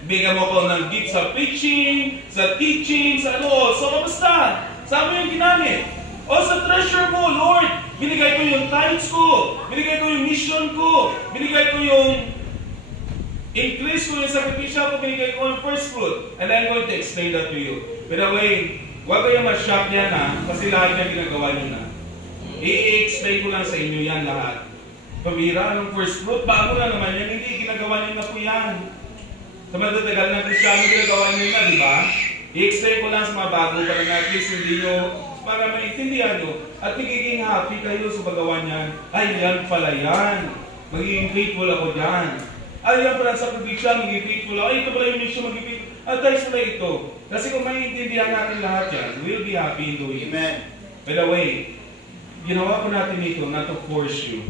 Bigyan mo ko ng gift sa preaching, sa teaching, sa So, kamusta? Saan mo yung ginamit? O sa treasure mo, Lord, binigay ko yung tithes ko, binigay ko yung mission ko, binigay ko yung increase ko yung sacrificial ko, binigay ko yung first fruit. And I'm going to explain that to you. By the way, huwag kayong ma-shock yan kasi lahat na ginagawa nyo na. I-explain ko lang sa inyo yan lahat. Pamira, anong first fruit? Bago na naman yan, hindi, ginagawa nyo na po yan. Sa matatagal ng Kristiyano, ginagawa nyo na, di ba? I-explain ko lang sa mga bago para na at least hindi nyo, para maintindihan nyo, at nagiging happy kayo sa paggawa niyan. Ay, yan pala yan. Magiging faithful ako dyan. Ay, yan pala sa pagbiksya, magiging faithful ako. Ay, ito pala yung mission, magiging faithful. advice mo na ito. Kasi kung maintindihan natin lahat yan, we'll be happy in doing it. Amen. By the way, ginawa ko natin ito not to force you.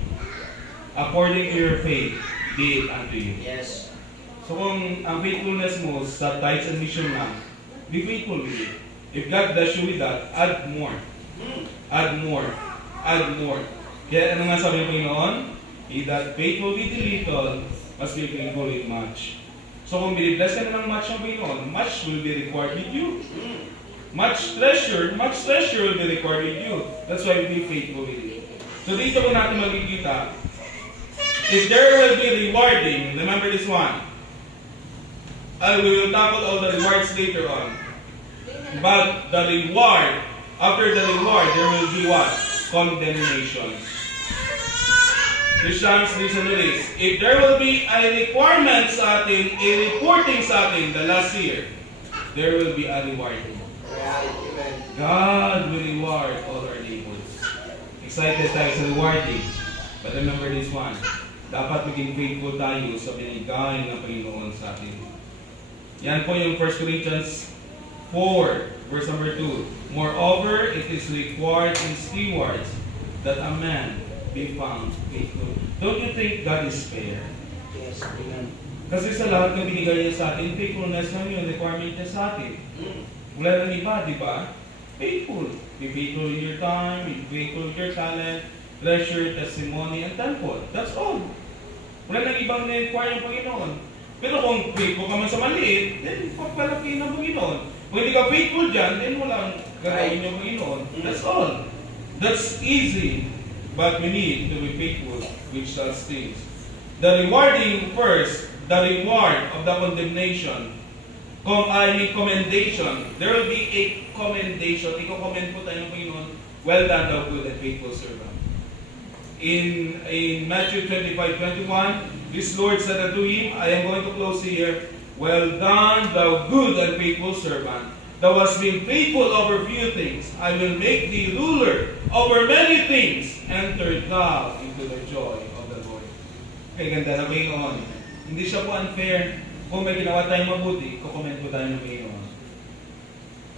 According to your faith, be it unto you. Yes. So kung ang faithfulness mo sa tithes and mission lang, be faithful with it. If God bless you with that, add more. Add more. Add more. Kaya ano nga sabi ng Panginoon? He that faithful with the little must be faithful with much. So kung binibless ka na ng much ng Panginoon, much will be required with you. Much treasure will be required with you. That's why be faithful with it. So dito ko natin makikita, if there will be rewarding, remember this one. We will tackle all the rewards later on. But the reward, after the reward, there will be what? Condemnation. Christians, listen to this. If there will be a requirement sa atin, a reporting sa atin the last year, there will be a rewarding. Right. Amen. God will reward all our labors. Excited tayo sa rewarding. But remember this one. Dapat maging faithful tayo sa binigay ng Panginoon sa atin. Yan po yung 1 Corinthians 4, verse number 2. Moreover, it is required in stewards that a man be found faithful. Don't you think God is fair? Yes. Amen. Kasi sa lahat ng binigay niya sa atin, faithfulness lang yun, requirement niya sa atin. Wala nang iba, di ba? Faithful. Be faithful in your time, be faithful in your talent, treasure, testimony, and temple. That's all. Wala nang ibang na-require ng Panginoon. Pero kung faithful ka man sa maliit, then pagpalaki ng Panginoon. Kung hindi ka faithful dyan, then walang gagawin yung Panginoon. That's all. That's easy. But we need to be faithful with such things. The rewarding first, the reward of the condemnation. Commendation. There will be a commendation. Iko-commend po tayo ng Panginoon. Well done, thou good and faithful servant. In Matthew 25:21, this Lord said unto him, I am going to close here. Well done, thou good and faithful servant. Thou hast been faithful over few things. I will make thee ruler over many things. Enter thou into the joy of the Lord. Kaya ganda na Panginoon. Hindi siya po unfair. Kung may ginawa tayong mabuti, kukomment po tayo ng Panginoon.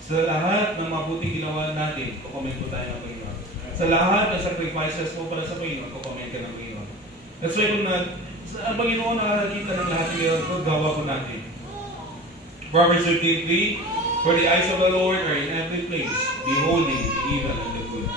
Sa lahat ng mabuti ginawa natin, kukomment po tayo ng Panginoon. Sa lahat ng sacrifices mo para sa Panginoon, kukomment ka ng Panginoon. That's why kung ang Panginoon nakakita ng lahat ng ito, gawa po natin. Proverbs 15:3, for the eyes of the Lord are in every place, beholding the evil and the good.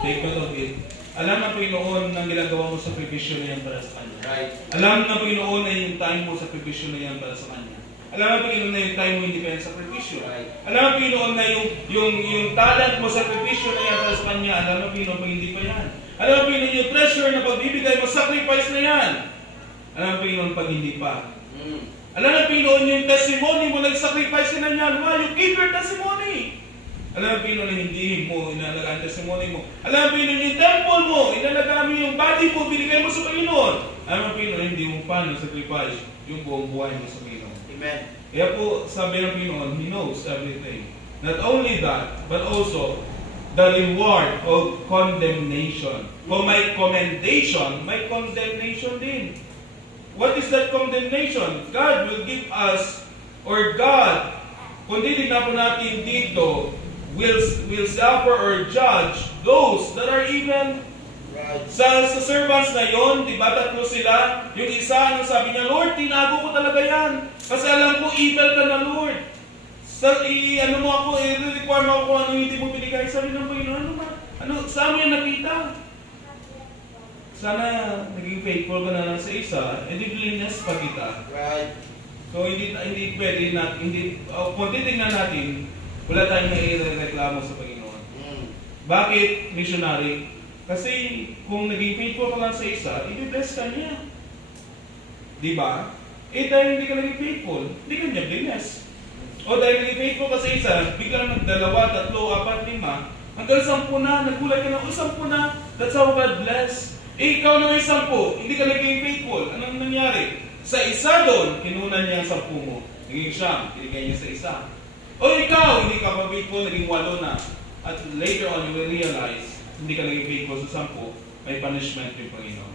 Take note of it. Alam ng Panginoon ang ginagawa mo sa sakripisyo na yan para sa Kanya. Right. Alam ng Panginoon na yung time mo sa sakripisyo na yan para sa Kanya. Alam ng Panginoon na yung time mo hindi pa yan sa sakripisyo. Right. Alam ng Panginoon na yung talent mo sa sakripisyo na yan para sa Kanya. Alam ng Panginoon pag hindi pa yan. Alam ng Panginoon yung treasure na pagbibigay mo, sacrifice na yan. Alam ng Panginoon pag hindi pa. Alam ng Panginoon yung testimony mo, nag-sacrifice ka na yan. Why? You keep your testimony. Alam ng Panginoon na hindi mo inalagaan ang testimony mo. Alam ng Panginoon yung temple mo, inalagaan mo yung body mo, binigay mo sa Panginoon. Alam ng Panginoon hindi mo pa nag-sacrifice yung buong buhay mo sa Panginoon. Amen. Kaya po, sabi ng Panginoon, He knows everything. Not only that, but also the reward of condemnation. Kung may commendation, may condemnation din. What is that condemnation? God will give us, or God, kung titignan po natin dito, will suffer or judge those that are even Right. sa servants na yon, di ba tatlo sila? Yung isa, ano sabi niya, Lord, tinago ko talaga yan. Kasi alam ko, evil ka na, Lord. Ano mo ako, i-require mo ako kung ano hindi mo binigay. Sabi ng Panginoon, saan mo yan nakita? Sana naging faithful ka na lang sa isa, edi blinas pa kita. Right. So hindi pwede na, kung titignan natin, wala tayong naireklamo sa Panginoon. Bakit missionary? Kasi kung naging faithful ka lang sa isa, i-bless ka niya. Di ba? Dahil hindi ka naging faithful, hindi ka niya bless. O dahil naging faithful ka sa isa, biglang nagdalawa, 3, 4, 5, hanggang 10 na, nagulat ka na, 10 na, that's how God bless. Ikaw na may 10, hindi ka naging faithful. Anong nangyari? Sa isa doon, kinunan niya ang 10 mo. Naging 9, binigay niya sa isa. O ikaw, hindi ka pa faithful, naging 8 na. At later on, you will realize, hindi ka naging faithful sa 10, may punishment yung Panginoon.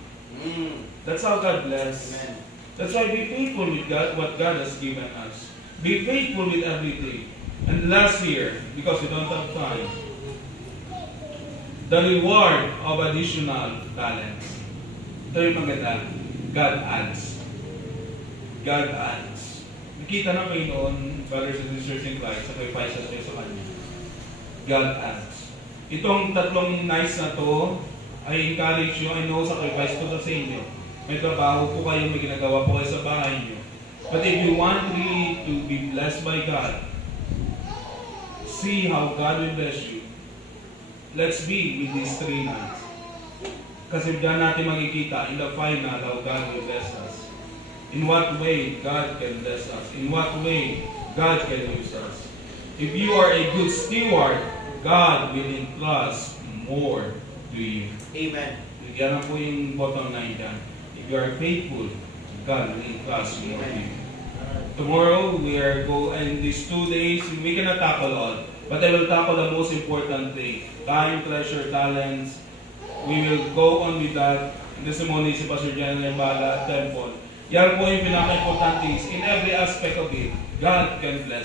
That's how God bless. Amen. That's why be faithful with God, what God has given us. Be faithful with everything. And last year, because we don't have time, the reward of additional talents. Ito yung maganda. God adds. God adds. Nakita na kayo noon, brothers and sisters in Christ, sacrifices kayo sa Kanya. God adds. Itong tatlong nice na to, I encourage you, I know sacrifice ko sa inyo. May trabaho po kayo, may ginagawa po kayo sa bahay niyo. But if you want really to be blessed by God, see how God will bless you. Let's be with these 3 nights. Kasi diyan natin makikita in the final how God will bless us. In what way God can bless us. In what way God can use us. If you are a good steward, God will entrust more to you. Amen. Yan ang po yung bottom line dyan. If you are faithful, God will entrust more to you. Tomorrow, we are in these 2 days, we cannot tackle all. But I will tackle the most important thing. Time, treasure, talents. We will go on with that. In testimony si Pastor General Bala, temple. Yan po yung pinaka-importante is in every aspect of it, God can bless.